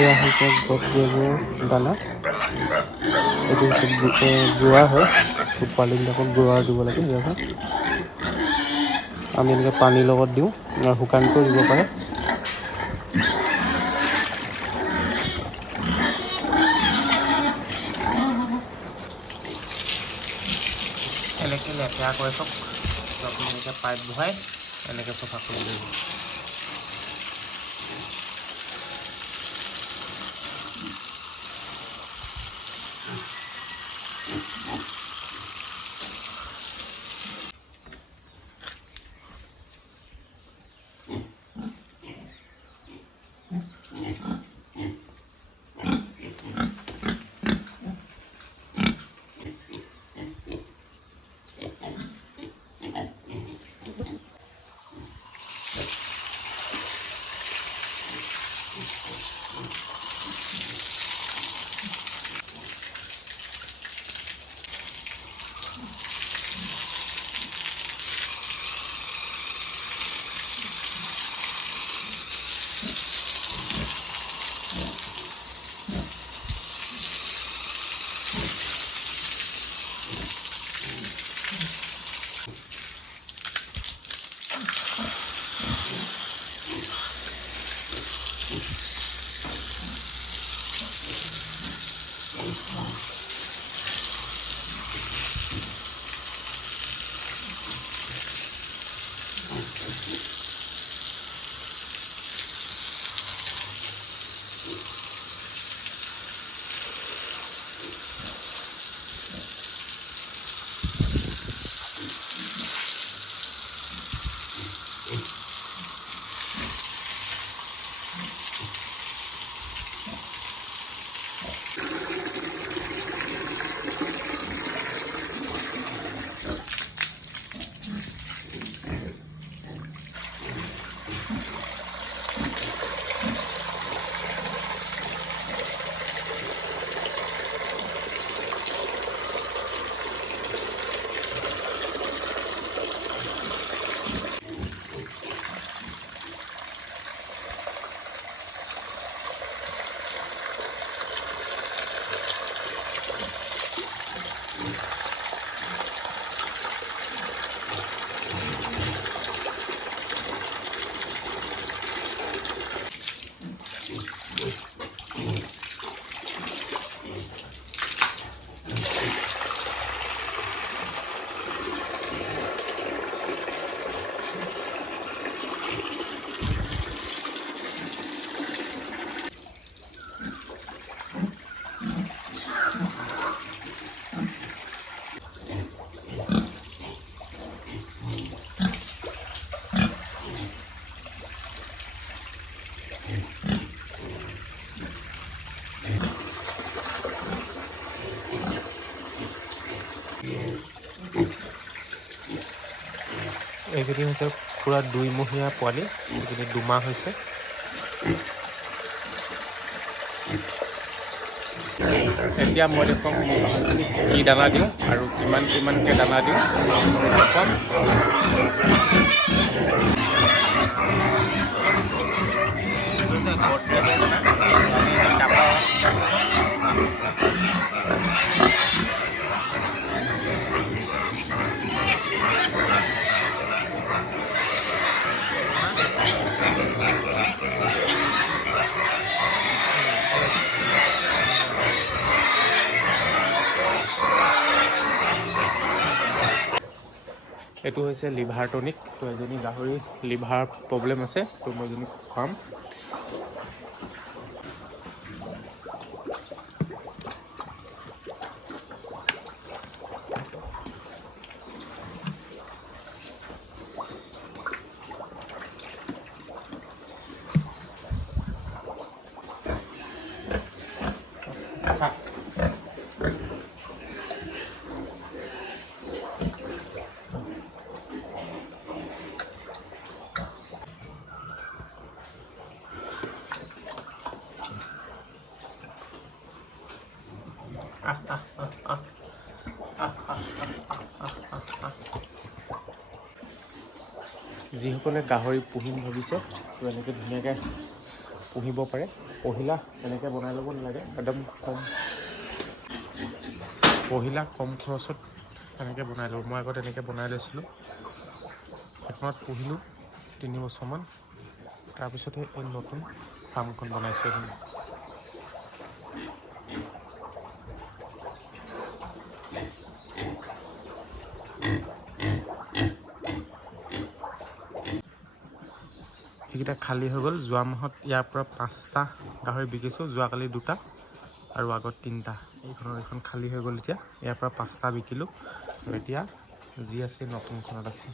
এয়া হৈছে বকৰীবোৰ দানা। এইটো হৈছে গুৰুৱাৰ হয়। পোৱালিবিলাকক গুৰুৱাৰ দিব লাগে দিয়াচোন। আমি এনেকৈ পানীৰ লগত দিওঁ আৰু শুকানকৈ দিব পাৰে। এনেকৈ লেতেৰা কৰে চব, আপুনি এনেকৈ পাইপ বহাই এনেকৈ চফা কৰিব লাগিব। এইকেইটি হৈছে পূৰা 2 মহীয়া পোৱালি, এইকেইটি 2 মাহ হৈছে। এতিয়া মই দেখুৱাম কি দানা দিওঁ আৰু কিমানকৈ দানা দিওঁ দেখুৱাম। এইটো হৈছে লিভাৰ টনিক। তো এজনী গাহৰি লিভাৰ প্ৰব্লেম আছে, তো মই এজনী খুৱাম। যিসকলে গাহৰি পুহিম ভাবিছে তো এনেকৈ ধুনীয়াকৈ পুহিব পাৰে। পহিলা এনেকৈ বনাই ল'ব নালাগে, একদম কম খৰচত এনেকৈ বনাই ল'ব। মই আগত এনেকৈ বনাই লৈছিলোঁ, এখনত পুহিলোঁ 3 বছৰমান, তাৰপিছতহে এই নতুন ফাৰ্মখন বনাইছোঁ এখন। সেইকেইটা খালী হৈ গ'ল। যোৱা মাহত ইয়াৰ পৰা 5টা গাহৰি বিকিছোঁ, যোৱাকালি 2টা আৰু আগত 3টা। এইখন খালী হৈ গ'ল। এতিয়া ইয়াৰ পৰা 5টা বিকিলোঁ আৰু এতিয়া যি আছে নতুনখনত আছে।